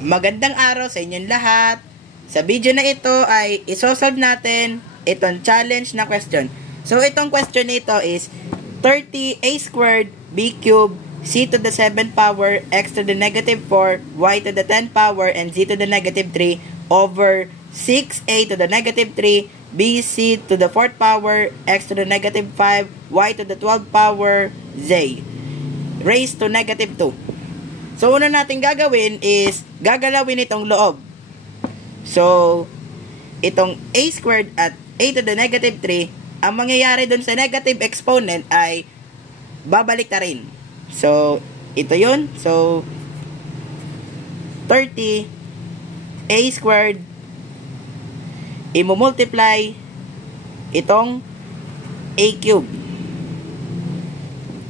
Magandang araw sa inyong lahat. Sa video na ito ay isosolve natin itong challenge na question. So itong question nito is 30a squared b cubed c to the 7 power x to the negative 4 y to the 10 power and z to the negative 3 over 6a to the negative 3 bc to the 4th power x to the negative 5 y to the 12th power z raised to negative 2. So, una natin gagawin is, gagalawin itong loob. So, itong a squared at a to the negative 3, ang mangyayari dun sa negative exponent ay babalik na rin. So, ito yun. So, 30 a squared i-multiply itong a cube.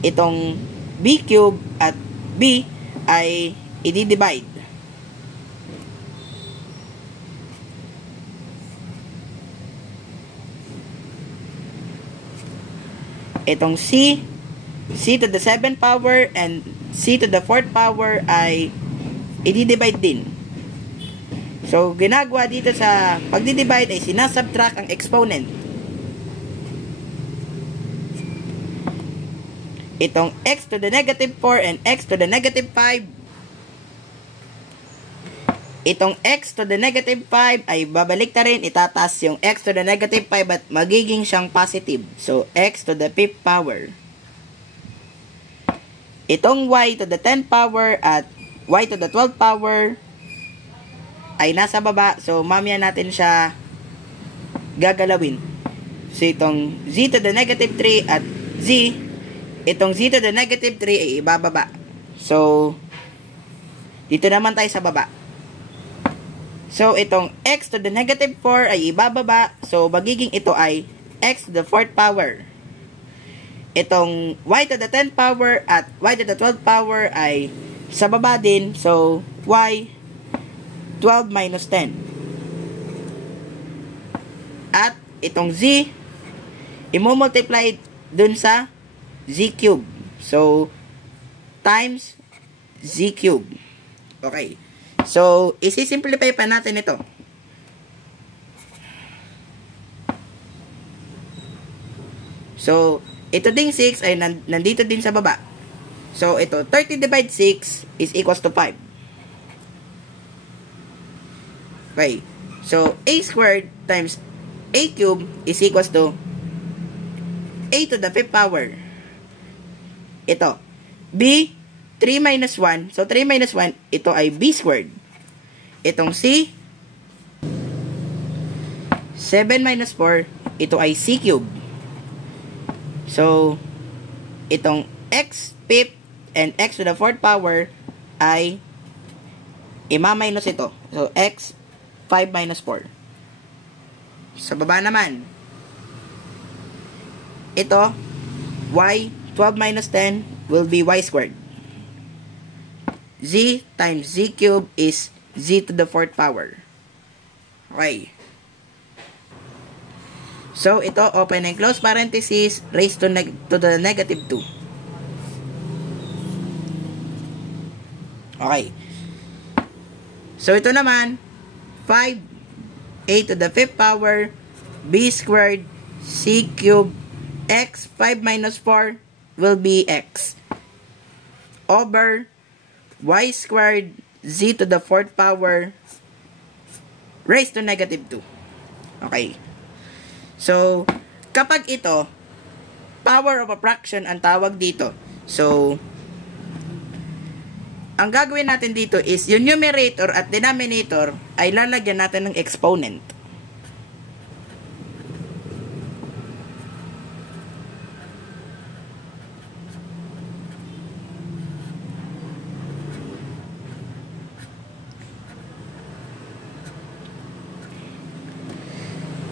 Itong b cube at b ay i-divide. Itong c to the 7 power and c to the 4th power ay i-divide din. So, ginagawa dito sa pagdi-divide ay sinasubtract ang exponent. Itong x to the negative 4 and x to the negative 5. Itong x to the negative 5 ay babalik na rin. Itataas yung x to the negative 5 at magiging siyang positive. So, x to the 5th power. Itong y to the 10th power at y to the 12th power ay nasa baba. So, mamaya natin siya gagalawin. So, itong z to the negative 3 at itong z to the negative 3 ay ibababa. So, dito naman tayo sa baba. So, itong x to the negative 4 ay ibababa. So, magiging ito ay x to the 4th power. Itong y to the 10th power at y to the 12th power ay sa baba din. So, y 12 minus 10. At itong z i-multiply dun sa z cube. So, times z cube. Okay. So, isi-simplify pa natin ito. So, ito ding 6 ay nandito din sa baba. So, ito, 30 divided 6 is equals to 5. Okay. So, a squared times a cube is equals to a to the 5th power. Ito, b, 3 minus 1. So, 3 minus 1, ito ay b squared. Itong c, 7 minus 4, ito ay c cube. So, itong x fifth and x to the 4th power ay ima-minus ito. So, x 5 minus 4. Sa baba naman, ito, y 12 minus 10 will be y squared. Z times z cube is z to the 4th power. Okay. So, ito, open and close parenthesis, raised to the negative 2. Okay. So, ito naman, 5, a to the 5th power, b squared, c cube, x 5 minus 4 will be x over y squared z to the 4th power raised to negative 2. Okay. So, kapag ito, power of a fraction ang tawag dito. So, ang gagawin natin dito is yung numerator at denominator ay lalagyan natin ng exponent.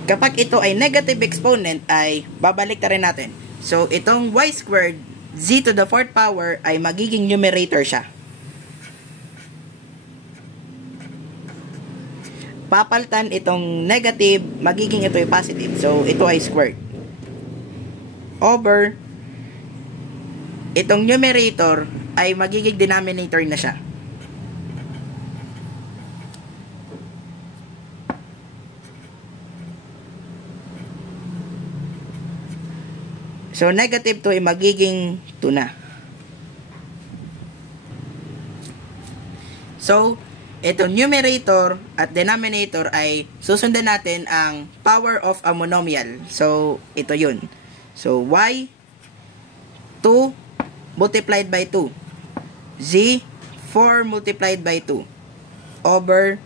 Kapag ito ay negative exponent, ay babalik na rin natin. So, itong y squared, z to the 4th power, ay magiging numerator siya. Papalitan itong negative, magiging ito ay positive. So, ito ay squared. Over, itong numerator, ay magiging denominator na siya. So, negative 2 ay magiging 2 na. So, itong numerator at denominator ay susundan natin ang power of a monomial. So, ito yun. So, y 2 multiplied by 2. Z 4 multiplied by 2. Over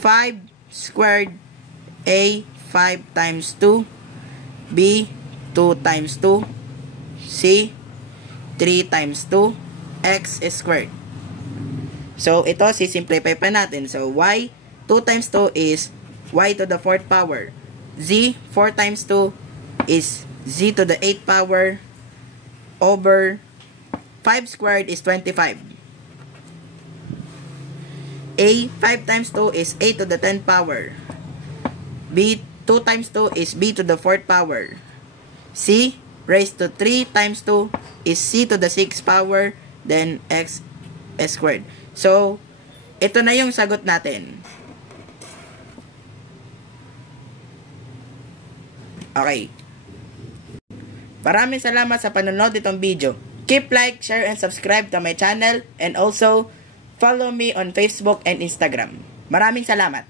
5 squared a 5 times 2. B 2 times 2. C 3 times 2. X squared. So, ito, sisimplify pa natin. So, y, 2 times 2 is y to the 4th power. Z, 4 times 2 is z to the 8th power. Over 5 squared is 25. A, 5 times 2 is a to the 10th power. B, 2 times 2 is b to the 4th power. C, raised to 3 times 2 is c to the 6th power. Then, x squared. So, ito na yung sagot natin. Okay. Maraming salamat sa panonood itong video. Keep like, share, and subscribe to my channel. And also, follow me on Facebook and Instagram. Maraming salamat.